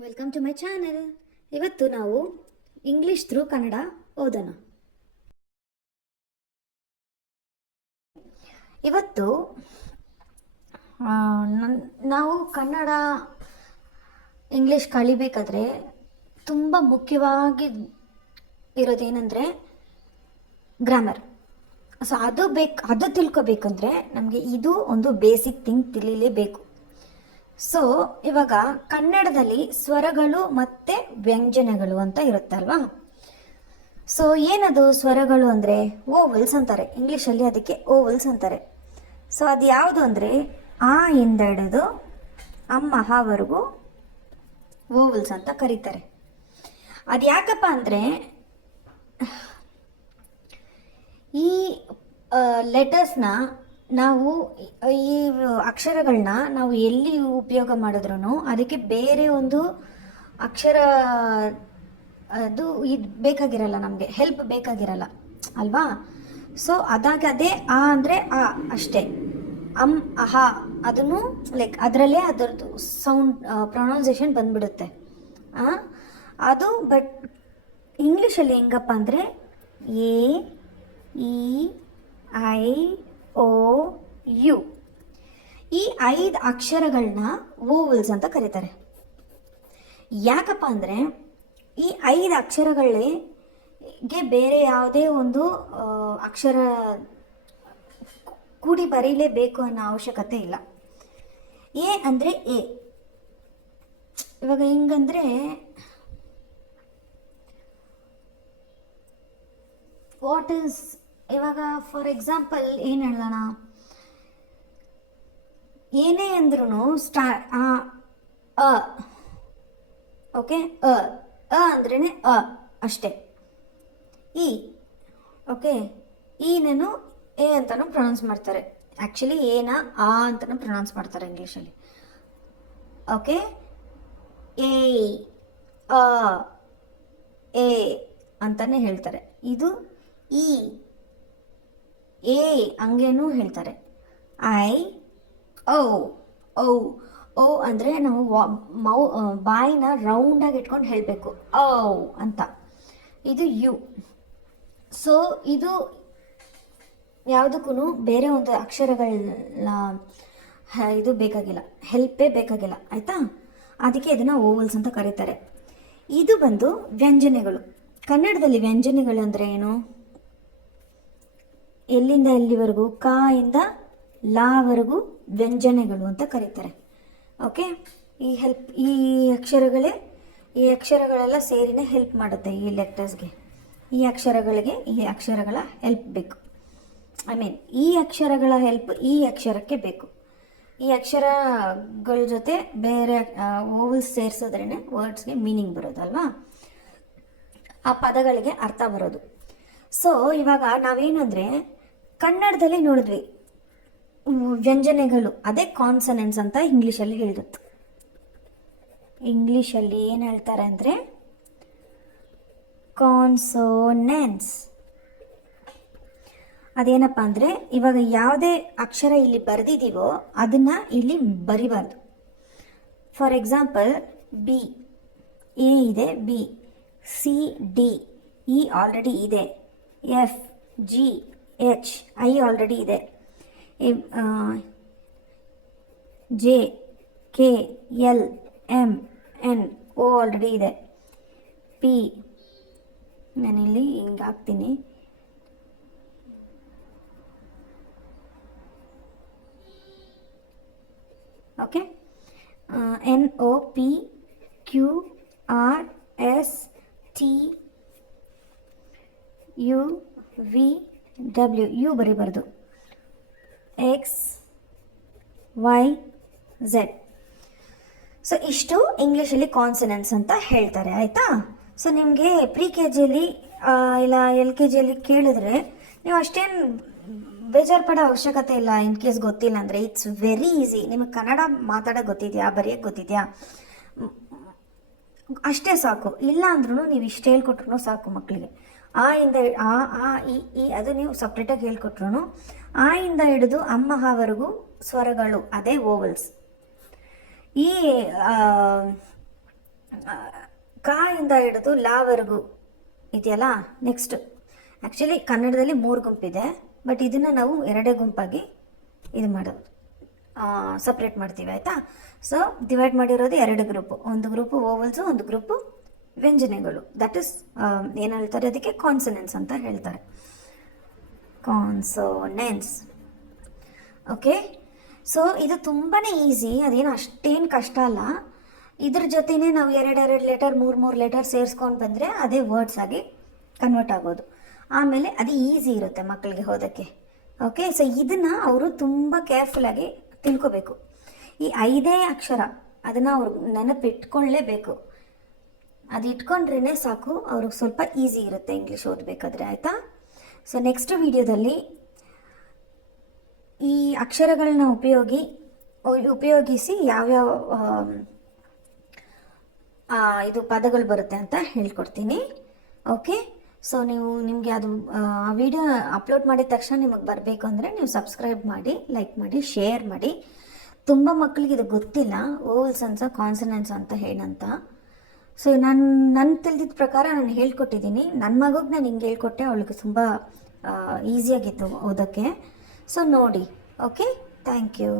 Welcome to my channel. ಇವತ್ತು ನಾವು English through Kannada ಓದೋಣ. ಇವತ್ತು ನಾವು ಕನ್ನಡ ಇಂಗ್ಲಿಷ್ ಕಲಿಬೇಕಾದ್ರೆ ತುಂಬ ಮುಖ್ಯವಾಗಿ ಇರೋದೇನೆಂದರೆ ಗ್ರಾಮರ್. ಸೊ ಅದು ತಿಳ್ಕೊಬೇಕಂದ್ರೆ ನಮಗೆ ಇದು ಒಂದು ಬೇಸಿಕ್ ಥಿಂಗ್ ತಿಳಿಲೇಬೇಕು. ಸೊ ಇವಾಗ ಕನ್ನಡದಲ್ಲಿ ಸ್ವರಗಳು ಮತ್ತು ವ್ಯಂಜನಗಳು ಅಂತ ಇರುತ್ತಲ್ವಾ. ಸೊ ಏನದು ಸ್ವರಗಳು ಅಂದರೆ ಓವಲ್ಸ್ ಅಂತಾರೆ, ಇಂಗ್ಲೀಷಲ್ಲಿ ಅದಕ್ಕೆ ಓವಲ್ಸ್ ಅಂತಾರೆ. ಸೊ ಅದು ಯಾವುದು ಅಂದರೆ ಆ ಇಂದ ಹಿಡಿದು ಅಮ್ಮ ಹಾವರೆಗೂ ಓವಲ್ಸ್ ಅಂತ ಕರೀತಾರೆ. ಅದು ಯಾಕಪ್ಪ ಅಂದರೆ ಈ ಲೆಟರ್ಸ್ನ ನಾವು ಈ ಅಕ್ಷರಗಳನ್ನ ನಾವು ಎಲ್ಲಿ ಉಪಯೋಗ ಮಾಡಿದ್ರೂ ಅದಕ್ಕೆ ಬೇರೆ ಒಂದು ಅಕ್ಷರ ಅದು ಇದು ಬೇಕಾಗಿರಲ್ಲ, ನಮಗೆ ಹೆಲ್ಪ್ ಬೇಕಾಗಿರಲ್ಲ ಅಲ್ವಾ. ಸೊ ಅದೇ ಆ ಅಂದರೆ ಆ ಅಷ್ಟೇ, ಅಹ ಅದನ್ನು ಲೈಕ್ ಅದರಲ್ಲೇ ಅದರದ್ದು ಸೌಂಡ್ ಪ್ರೊನೌನ್ಸಿಯೇಷನ್ ಬಂದ್ಬಿಡುತ್ತೆ ಅದು. ಬಟ್ ಇಂಗ್ಲೀಷಲ್ಲಿ ಹೆಂಗಪ್ಪ ಅಂದರೆ A E I O U ಈ 5 ಅಕ್ಷರಗಳನ್ನ ವೋವಲ್ಸ್ ಅಂತ ಕರೀತಾರೆ. ಯಾಕಪ್ಪ ಅಂದರೆ ಈ 5 ಅಕ್ಷರಗಳಿಗೆ ಬೇರೆ ಯಾವುದೇ ಒಂದು ಅಕ್ಷರ ಕೂಡಿ ಬರೀಲೇಬೇಕು ಅನ್ನೋ ಅವಶ್ಯಕತೆ ಇಲ್ಲ. ಎ ಅಂದರೆ ಎ. ಇವಾಗ ಹಿಂಗಂದರೆ ವಾಟ್ ಈಸ್, ಇವಾಗ ಫಾರ್ ಎಕ್ಸಾಂಪಲ್ ಏನು ಹೇಳೋಣ, ಏನೇ ಅಂದ್ರೂ ಓಕೆ ಅಂದ್ರೇ ಅಷ್ಟೇ. ಇ ಓಕೆ, ಈನೇನು ಎ ಅಂತಲೂ ಪ್ರೊನೌನ್ಸ್ ಮಾಡ್ತಾರೆ. ಆ್ಯಕ್ಚುಲಿ ಏನ ಆ ಅಂತಲೂ ಪ್ರೊನೌನ್ಸ್ ಮಾಡ್ತಾರೆ ಇಂಗ್ಲೀಷಲ್ಲಿ. ಓಕೆ, ಎ ಎ ಅಂತಲೇ ಹೇಳ್ತಾರೆ. ಇದು ಇ ಎ ಹಂಗೇನೂ ಹೇಳ್ತಾರೆ. ಐ ಓ ಓ ಓ ಅಂದರೆ ನಾವು ಬಾಯಿನ ರೌಂಡಾಗಿ ಇಟ್ಕೊಂಡು ಹೇಳಬೇಕು ಓ ಅಂತ. ಇದು ಯು. ಸೊ ಇದು ಯಾವುದಕ್ಕೂ ಬೇರೆ ಒಂದು ಅಕ್ಷರಗಳನ್ನ ಇದು ಬೇಕಾಗಿಲ್ಲ, ಹೆಲ್ಪೇ ಬೇಕಾಗಿಲ್ಲ ಆಯಿತಾ. ಅದಕ್ಕೆ ಇದನ್ನು ಓವಲ್ಸ್ ಅಂತ ಕರೀತಾರೆ. ಇದು ಬಂದು ವ್ಯಂಜನೆಗಳು. ಕನ್ನಡದಲ್ಲಿ ವ್ಯಂಜನೆಗಳು ಅಂದರೆ ಏನು? ಎಲ್ಲಿಂದ ಎಲ್ಲಿವರೆಗೂ, ಕ ಇಂದ ಲಾವರೆಗೂ ವ್ಯಂಜನೆಗಳು ಅಂತ ಕರೀತಾರೆ. ಓಕೆ, ಈ ಅಕ್ಷರಗಳೆಲ್ಲ ಸೇರಿನೇ ಹೆಲ್ಪ್ ಮಾಡುತ್ತೆ ಈ ಲೆಟರ್ಸ್ಗೆ. ಈ ಅಕ್ಷರಗಳ ಹೆಲ್ಪ್ ಬೇಕು. ಈ ಅಕ್ಷರಗಳ ಹೆಲ್ಪ್ ಈ ಅಕ್ಷರಕ್ಕೆ ಬೇಕು. ಈ ಅಕ್ಷರಗಳ ಜೊತೆ ಬೇರೆ ಓವಲ್ಸ್ ಸೇರಿಸಿದ್ರೇ ವರ್ಡ್ಸ್ಗೆ ಮೀನಿಂಗ್ ಬರೋದಲ್ವಾ, ಆ ಪದಗಳಿಗೆ ಅರ್ಥ ಬರೋದು. ಸೊ ಇವಾಗ ನಾವೇನಂದರೆ ಕನ್ನಡದಲ್ಲಿ ನೋಡಿದ್ವಿ ವ್ಯಂಜನೆಗಳು, ಅದೇ ಕಾನ್ಸನೆಂಟ್ಸ್ ಅಂತ ಇಂಗ್ಲೀಷಲ್ಲಿ ಹೇಳಿರುತ್ತೆ. ಇಂಗ್ಲೀಷಲ್ಲಿ ಏನು ಹೇಳ್ತಾರೆ ಅಂದರೆ ಕಾನ್ಸೋನೆಂಟ್ಸ್. ಅದೇನಪ್ಪ ಅಂದರೆ ಇವಾಗ ಯಾವುದೇ ಅಕ್ಷರ ಇಲ್ಲಿ ಬರೆದಿದ್ದೀವೋ ಅದನ್ನು ಇಲ್ಲಿ ಬರಿಬಾರ್ದು. ಫಾರ್ ಎಕ್ಸಾಂಪಲ್ ಬಿ, ಎ ಇದೆ, B, C, D, E already ಇದೆ, F, G, H, I already ಇದೆ, J, K, L, M, N, O already ಇದೆ, ಪಿ, ನಾನಿಲ್ಲಿ ಹಿಂಗೆ ಹಾಕ್ತೀನಿ, okay, N, O, P, Q, R, S, T, U, V, W, U ಬರೀಬಾರ್ದು, X, Y, Z. So ಇಷ್ಟು ಇಂಗ್ಲೀಷಲ್ಲಿ consonants ಅಂತ ಹೇಳ್ತಾರೆ ಆಯಿತಾ. ಸೊ ನಿಮಗೆ ಪ್ರಿ ಕೆ ಜಿಯಲ್ಲಿ ಇಲ್ಲ ಎಲ್ ಕೆ ಜಿಯಲ್ಲಿ ಕೇಳಿದ್ರೆ ನೀವು ಅಷ್ಟೇನು ಬೇಜಾರು ಪಡೋ ಅವಶ್ಯಕತೆ ಇಲ್ಲ. ಇನ್ ಕೇಸ್ ಗೊತ್ತಿಲ್ಲ ಅಂದರೆ ಇಟ್ಸ್ ವೆರಿ ಈಸಿ. ನಿಮಗೆ ಕನ್ನಡ ಮಾತಾಡೋಕೆ ಗೊತ್ತಿದೆಯಾ, ಬರೆಯೋಕ್ಕೆ ಗೊತ್ತಿದೆಯಾ, ಅಷ್ಟೇ ಸಾಕು. ಇಲ್ಲ ಅಂದ್ರೂ ನೀವು ಇಷ್ಟು ಹೇಳ್ಕೊಟ್ರು ಸಾಕು ಮಕ್ಕಳಿಗೆ. ಆ ಇಂದ ಈ ಅದು ನೀವು ಸಪ್ರೇಟಾಗಿ ಹೇಳ್ಕೊಟ್ರು ಆ ಇಂದ ಹಿಡಿದು ಅಮ್ಮ ಹಾವರೆಗೂ ಸ್ವರಗಳು, ಅದೇ ಓವಲ್ಸ್. ಈ ಕಾ ಇಂದ ಹಿಡಿದು ಲಾವರೆಗೂ ಇದೆಯಲ್ಲ. ನೆಕ್ಸ್ಟ್ ಆ್ಯಕ್ಚುಲಿ ಕನ್ನಡದಲ್ಲಿ 3 ಗುಂಪಿದೆ, ಬಟ್ ಇದನ್ನು ನಾವು 2 ಗುಂಪಾಗಿ ಇದು ಮಾಡೋದು, ಸಪ್ರೇಟ್ ಮಾಡ್ತೀವಿ ಆಯಿತಾ. ಸೊ ಡಿವೈಡ್ ಮಾಡಿರೋದು 2 ಗ್ರೂಪು, ಒಂದು ಗ್ರೂಪು ಓವಲ್ಸು, ಒಂದು ಗ್ರೂಪು ವ್ಯಂಜನೆಗಳು. ದಟ್ ಇಸ್ ಏನು ಹೇಳ್ತಾರೆ ಅದಕ್ಕೆ, ಕಾನ್ಸನೆನ್ಸ್ ಅಂತ ಹೇಳ್ತಾರೆ, ಕಾನ್ಸೋನೆನ್ಸ್. ಓಕೆ, ಸೊ ಇದು ತುಂಬಾ ಈಸಿ, ಅದೇನು ಅಷ್ಟೇನು ಕಷ್ಟ ಅಲ್ಲ. ಇದ್ರ ಜೊತೆನೇ ನಾವು 2 ಲೆಟರ್ 3 ಲೆಟರ್ ಸೇರಿಸ್ಕೊಂಡು ಬಂದರೆ ಅದೇ ವರ್ಡ್ಸ್ ಆಗಿ ಕನ್ವರ್ಟ್ ಆಗೋದು. ಆಮೇಲೆ ಅದು ಈಸಿ ಇರುತ್ತೆ ಮಕ್ಕಳಿಗೆ ಓದೋಕ್ಕೆ. ಓಕೆ, ಸೊ ಇದನ್ನು ಅವರು ತುಂಬ ಕೇರ್ಫುಲ್ಲಾಗಿ ತಿಳ್ಕೊಬೇಕು. ಈ 5 ಅಕ್ಷರ ಅದನ್ನು ಅವ್ರು ನೆನಪಿಟ್ಕೊಳ್ಳೇಬೇಕು. ಅದು ಇಟ್ಕೊಂಡ್ರೇ ಸಾಕು, ಅವ್ರಿಗೆ ಸ್ವಲ್ಪ ಈಸಿ ಇರುತ್ತೆ ಇಂಗ್ಲೀಷ್ ಓದಬೇಕಾದ್ರೆ, ಆಯಿತಾ. ಸೊ ನೆಕ್ಸ್ಟ್ ವಿಡಿಯೋದಲ್ಲಿ ಈ ಅಕ್ಷರಗಳನ್ನ ಉಪಯೋಗಿಸಿ ಯಾವ್ಯಾವ ಇದು ಪದಗಳು ಬರುತ್ತೆ ಅಂತ ಹೇಳ್ಕೊಡ್ತೀನಿ. ಓಕೆ, ಸೊ ನಿಮಗೆ ಅದು ಆ ವಿಡಿಯೋ ಅಪ್ಲೋಡ್ ಮಾಡಿದ ತಕ್ಷಣ ನಿಮಗೆ ಬರಬೇಕು ಅಂದರೆ ನೀವು ಸಬ್ಸ್ಕ್ರೈಬ್ ಮಾಡಿ, ಲೈಕ್ ಮಾಡಿ, ಶೇರ್ ಮಾಡಿ. ತುಂಬ ಮಕ್ಕಳಿಗೆ ಇದು ಗೊತ್ತಿಲ್ಲ, ಓವಲ್ಸ್ ಅಂತ ಕಾನ್ಸನೆಂಟ್ಸ್ ಅಂತ ಏನಂತ. ಸೊ ನನ್ನ ತಿಳಿದಿದ್ದ ಪ್ರಕಾರ ನಾನು ಹೇಳ್ಕೊಟ್ಟಿದ್ದೀನಿ. ನನ್ನ ಮಗುಗೆ ನಾನು ಹಿಂಗೆ ಹೇಳ್ಕೊಟ್ಟೆ, ಅವಳಿಗೆ ತುಂಬ ಈಸಿಯಾಗಿತ್ತು ಓದೋಕ್ಕೆ. ಸೊ ನೋಡಿ. Okay, thank you.